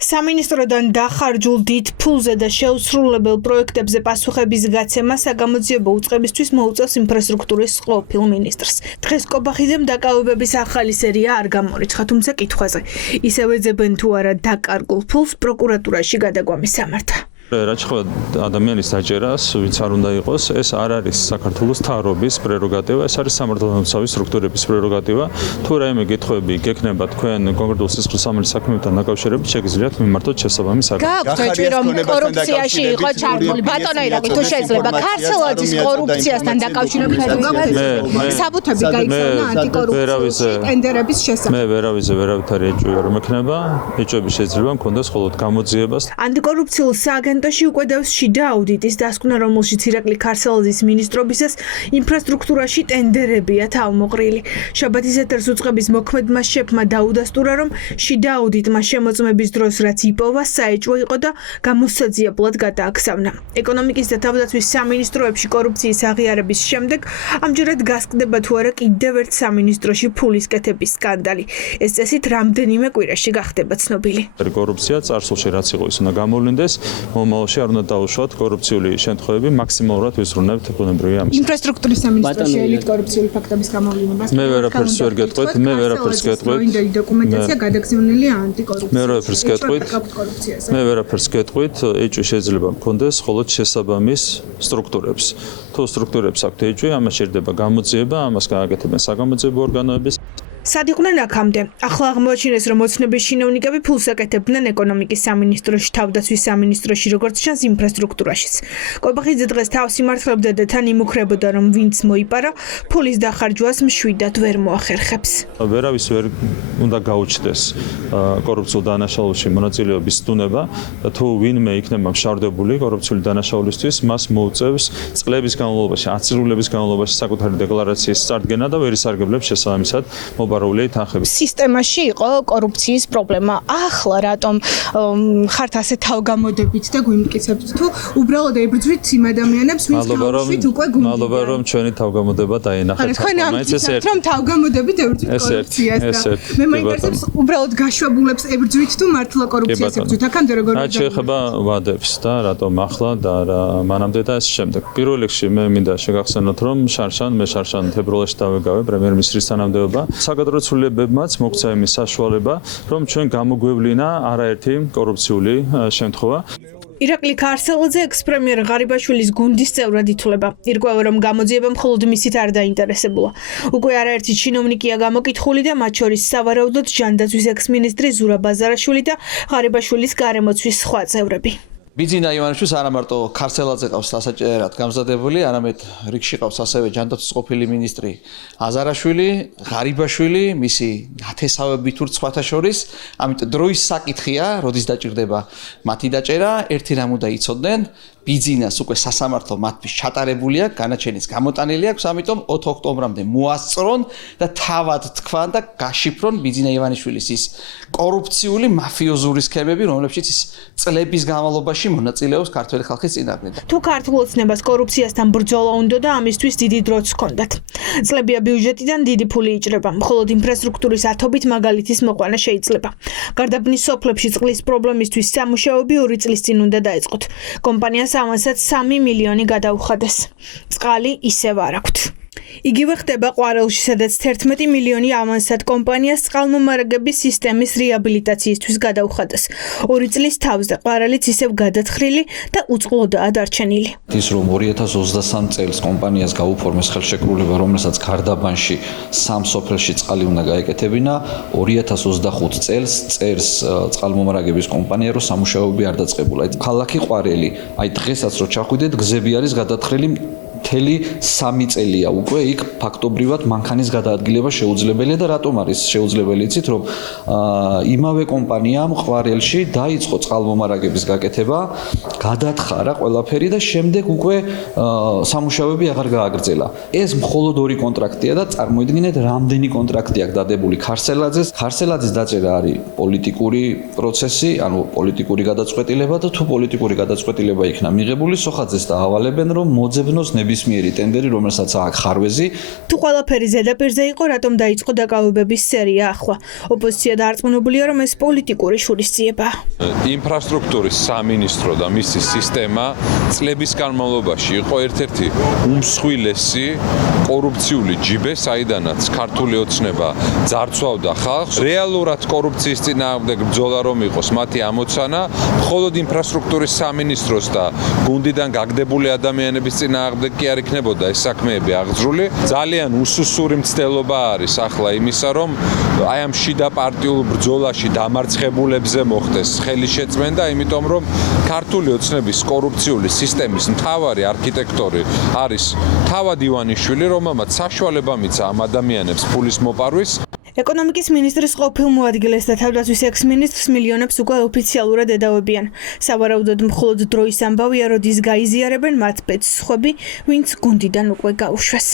სამინისტროდან დახარჯულ დიდ ფულზე და შეუსრულებელ პროექტებზე პასუხების გაცემა საგამოძიებო უწყებისთვის მოუწევს ინფრასტრუქტურის ყოფილ მინისტრს. დღეს კობახიძემ დაკავებების ახალი სერია არ გამორიცხა, თუმცა კითხვაზე ისევ ეძებენ თუ არა დაკარგულ ფულს პროკურატურაში გადაგვამის სამართა. რაც ხო ადამიანის დაჭერას, ვინც არ უნდა იყოს, ეს არ არის საქართველოს მთავრობის პრეროგატივა, ეს არის სამართალდამცავი სტრუქტურების პრეროგატივა. თუ რაიმე კითხვები გექნება თქვენ კონკრეტულ სისხლისამართლის საქმეებთან დაკავშირებით, შეგიძლიათ მიმართოთ შესაბამის საკითხი. გაგვთქვი რომ კორუფციაში იყო ჩართული ბატონო ირაკლი, თუ შეიძლება ქარცელაძის კორუფციასთან დაკავშირებით საბუთები გაიგზავნა ანტიკორუფციის ტენდერების შესახებ. მე ვერავითარი ეჭვია რომ ექნება, ეჭვები შეიძლება მქონდეს მხოლოდ გამოძიებას. ანტიკორუფციულ სააგენტოში უკვე დევს შიდა აუდიტის დასკვნა, რომელშიც ირაკლი ქარცელაძის მინისტრობისას ინფრასტრუქტურაში ტენდერებია თავმოყრილი. შაბათის ეთერს უწყების მოქმედმა შეფმა დაუდასტურა, რომ შიდა აუდიტმა შემოწმების დროს რაც იპოვა, საეჭვო იყო და გამოსაძიებლად გადააქცევნა. ეკონომიკის და თავდაცვის სამინისტროებში კორუფციის აღიარების შემდეგ ამჯერად გასკდება თუ არა კიდევ ერთ სამინისტროში ფულის კეთების სკანდალი. ეს წესით რამდენიმე კვირაში გახდება ცნობილი. კორუფცია წარსულში რაც იყო ის უნდა გამოვლინდეს. მომავალში არ უნდა დაუშვათ კორუფციული შემთხვევები, მაქსიმალურად ვიზრუნებთ ბუნებრივი ამის. ინფრასტრუქტურის სამინისტროში ელით კორუფციული ფაქტების გამოვლინებას. მე ვერაფერს ვერ გეტყვით, მე ვერაფერს გეტყვით. დოკუმენტაცია გადაგზავნილია ანტიკორუფციის. მე ვერაფერს გეტყვით. მე ვერაფერს გეტყვით, ეჭვი შეიძლება მქონდეს მხოლოდ შესაბამის სტრუქტურებს. თუ სტრუქტურებს აქვთ ეჭვი, ამას შეიძლება გამოძიება, ამას გააკეთებენ საგამოძიებო ორგანოები. სად იყვნენ აქამდე? ახლა აღმოაჩინეს, რომ ოცნების ჩინოვნიკები ფულს აკეთებდნენ ეკონომიკის სამინისტროში, თავდაცვის სამინისტროში, როგორც ჩანს ინფრასტრუქტურაშიც. კობახიძე დღეს თავს იმართლებდა და თან იმუქრებოდა, რომ ვინც მოიპარა, ფულის დახარჯვას მშვიდად ვერ მოახერხებს. ვერავის ვერ უნდა გაუჩნდეს კორუფციულ დანაშაულში მონაწილეობის დუნება და თუ ვინმე იქნება მშავდებული კორუფციული დანაშაულისთვის, მას მოუწევს წლების განმავლობაში, ათწლეულების განმავლობაში საკუთარი დეკლარაციის წარდგენა და ვერ ისარგებლებს შესაბამისად სისტემაში იყო კორუფციის პრობლემა. ახლა რატომ ხართ ასე თავგამოდებით და გვიმტკიცებთ თუ უბრალოდ ებრძვით იმ ადამიანებს, ვინც გამშვით უკვე გუნდიდან. მადლობა რომ ჩვენი თავგამოდება დაინახეთ. თქვენ ამტკიცებთ რომ თავგამოდებით ებრძვით კორუფციას და მე მაინტერესებს უბრალოდ გაშვებულებს ებრძვით თუ მართლა კორუფციას ებრძვით. აქამდე როგორ რაც შეეხება ვადებს და რატომ ახლა და რა მანამდე და ეს შემდეგ. პირველ რიგში მე მინდა შეგახსენოთ რომ მე შარშან თებერვალში დავეგავე პრემიერ-მინისტრის თანამდებობა. საკადრო ცვლილებებმაც მოგვცა იმის საშუალება, რომ ჩვენ გამოგვევლინა არაერთი კორუფციული შემთხვევა. ირაკლი ქარცელაძე ექს-პრემიერ ღარიბაშვილის გუნდის წევრად ითვლება. ირკვევა, რომ გამოძიება მხოლოდ მისით არ დაინტერესებულა. უკვე არაერთი ჩინოვნიკია გამოკითხული და მათ შორის სავარაუდოდ ჟანდაცვის ექს-მინისტრი ზურა ბაზარაშვილი და ღარიბაშვილის გარემოცვის სხვა წევრები. ბიძინა ივანიშვილს არა მარტო ქარცელაძე ყავს დასაჭერად გამზადებული, არამედ რიგში ყავს ასევე ჟანდაცვის ყოფილი მინისტრი აზარაშვილი, ღარიბაშვილი, მისი ათესავები თუ სხვათა შორის. ამიტომ დროის საკითხია, როდის დაჭირდება მათი დაჭერა, ერთი რამ უნდა იცოდნენ, ბიძინას უკვე სასამართლო მათთვის ჩატარებული აქვს, განაჩენის გამოტანილი აქვს, ამიტომ 4 ოქტომბრამდე მოასწრონ და თავად თქვან და გაშიფრონ ბიძინა ივანიშვილის ის კორუფციული მაფიოზური სქემები, რომლებშიც ის წლების განმავლობაში მონაწილეობს ქართველი ხალხის წინააღმდეგ. თუ ქართულ ოცნებას კორუფციასთან ბრძოლა უნდა და ამისთვის დიდი დროც ჰქონდათ. წლებია ბიუჯეტიდან დიდი ფული იჭრება, მხოლოდ ინფრასტრუქტურის ათობით მაგალითის მოყვანა შეიძლება. გარდაბნის სოფლებში წყლის პრობლემისთვის სამუშაოები 2 წლის წინ უნდა დაეწყოთ. კომპანიას ამასაც 3 მილიონი გადაუხადეს. წყალი ისევ არ აქვთ. იგივე ხდება ყვარელში, სადაც 11 მილიონი ავანსად კომპანიას წყალმომარაგების სისტემის რეაბილიტაციისთვის გადაუხადეს. 2 წლის თავზე ყვარელიც ისევ გადათხრილი და უწყლოდაა დარჩენილი. ის რომ 2023 წელს კომპანიას გაუფორმეს ხელშეკრულება, რომელსაც გარდაბანში 3 სოფელში წყალი უნდა გაეკეთებინა, 2025 წელს წერს წყალმომარაგების კომპანია, რომ სამუშაოები არ დაწყებულა. ქალაქი ყვარელი, დღესაც რო ჩახვიდეთ, გზები არის გადათხრილი მთელი 3 წელია უკვე იქ ფაქტობრივად მანქანის გადაადგილება შეუძლებელია და რატომ არის შეუძლებელი იცით რომ იმავე კომპანიამ ყვარელში დაიწყო წყალმომარაგების გაკეთება, გადათხარა ყველაფერი და შემდეგ უკვე სამუშაოები აღარ გააგრძელა. ეს მხოლოდ 2 კონტრაქტია და წარმოიდგინეთ რამდენი კონტრაქტი აქვს დადებული ქარცელაძეს. ქარცელაძის დაჭერა არის პოლიტიკური პროცესი, ანუ პოლიტიკური გადაწყვეტილება და თუ პოლიტიკური გადაწყვეტილება იქნა მიღებული, სოხაძეს დაავალებენ რომ მოძებნოს ნებისმიერი ტენდერი, რომელსაც აქვს ხარვეზი. თუ ყველაფერი ზედაპირზე იყო, რატომ დაიწყო დაკავებების სერია ახლა? ოპოზიცია დაარწმუნებულია, რომ ეს პოლიტიკური შურისძიებაა. ინფრასტრუქტურის სამინისტრო და მისი სისტემა წლების განმავლობაში იყო ერთ-ერთი უმსხვილესი კორუფციული ჯიბე, საიდანაც ქართული ოცნება ძარცვავდა ხალხს. რეალურად კორუფციის წინააღმდეგ ბრძოლა რომ იყოს მათი ამოცანა, მხოლოდ ინფრასტრუქტურის სამინისტროს და გუნდიდან გაგდებული ადამიანების წინააღმდეგ კი არ იქნებოდა ეს საქმეები აღძრული. ძალიან უსუსური მცდელობა არის ახლა იმისა, რომ აი ამ შიდა პარტიულ ბრძოლაში დამარცხებულებზე მოხდეს ხელისშეწმენდა, იმიტომ რომ ქართული ოცნების კორუფციული სისტემის მთავარი არქიტექტორი არის თავად ივანიშვილი, რომელმაც საშუალება მიცა ამ ადამიანებს ფულის მოპარვის. ეკონომიკის მინისტრის ყოფილ მოადგილეს და თავდაცვის ექს-მინისტრს მილიონებს უკვე ოფიციალურად ედავებიან. სავარაუდოდ მხოლოდ დროის ამბავია, როდის გაიზიარებენ მათ ბედს სხვები, ვინც გუნდიდან უკვე გაუშვეს.